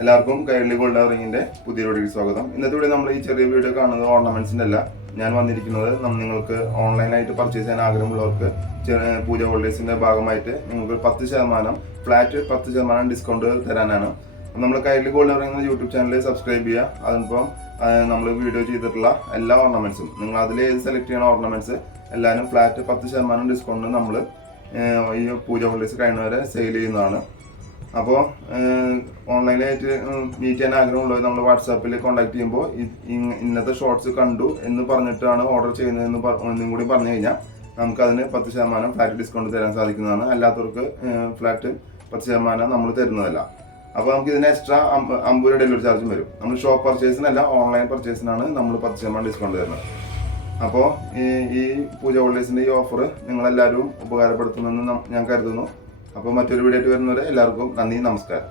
എല്ലാവർക്കും കൈരളി ഗോൾഡ് റിങ്ങിന്റെ പുതിയ വീഡിയോയ്ക്ക് സ്വാഗതം. ഇന്നത്തെ വീഡിയോ നമ്മൾ ഈ ചെറിയ വീഡിയോ കാണുന്നത് ഓർണമെന്റ്സിന്റെ അല്ല. ഞാൻ വന്നിരിക്കുന്നത് നിങ്ങൾക്ക് ഓൺലൈനായിട്ട് പർച്ചേസ് ചെയ്യാൻ ആഗ്രഹമുള്ളവർക്ക് പൂജ ഹോൾഡേഴ്സിന്റെ ഭാഗമായിട്ട് നിങ്ങൾക്ക് 10% ഫ്ലാറ്റ് 10% ഡിസ്കൗണ്ട് തരാനാണ്. നമ്മൾ Kairali gold ring YouTube channel subscribe ചെയ്യുക. അതിനിപ്പം നമ്മൾ വീഡിയോ ചെയ്തിട്ടുള്ള എല്ലാ ഓർണമെന്റ്സും നിങ്ങൾ അതിൽ ഏത് സെലക്ട് ചെയ്യുന്ന ഓർണമെന്റ്സ് എല്ലാവരും ഫ്ലാറ്റ് 10% ഡിസ്കൗണ്ട് നമ്മൾ ഈ പൂജ ഹോൾഡേഴ്സ് കഴിയുന്നവരെ സെയിൽ ചെയ്യുന്നതാണ്. അപ്പോൾ ഓൺലൈനായിട്ട് മീറ്റ് ചെയ്യാൻ ആഗ്രഹമുള്ളവർ നമ്മൾ വാട്സാപ്പിൽ കോൺടാക്ട് ചെയ്യുമ്പോൾ ഇന്നത്തെ ഷോർട്സ് കണ്ടു എന്ന് പറഞ്ഞിട്ടാണ് ഓർഡർ ചെയ്യുന്നതെന്ന് ഒന്നും കൂടി പറഞ്ഞു കഴിഞ്ഞാൽ നമുക്കതിന് 10% ഫ്ലാറ്റ് ഡിസ്കൗണ്ട് തരാൻ സാധിക്കുന്നതാണ്. അല്ലാത്തവർക്ക് ഫ്ലാറ്റ് 10% നമ്മൾ തരുന്നതല്ല. അപ്പോൾ നമുക്ക് ഇതിന് എക്സ്ട്രാ 50 രൂപ ഡെലിവറി ചാർജും വരും. നമ്മൾ ഷോപ്പ് പർച്ചേസിനല്ല, ഓൺലൈൻ പർച്ചേസിനാണ് നമ്മൾ 10% ഡിസ്കൗണ്ട് തരുന്നത്. അപ്പോൾ ഈ പൂജ ഹോൾഡേഴ്സിൻ്റെ ഈ ഓഫർ നിങ്ങളെല്ലാവരും ഉപകാരപ്പെടുത്തുമെന്ന് ഞാൻ കരുതുന്നു. അപ്പോൾ മറ്റൊരു വീഡിയോ ആയിട്ട് വരുന്നവരെ എല്ലാവർക്കും നന്ദി, നമസ്കാരം.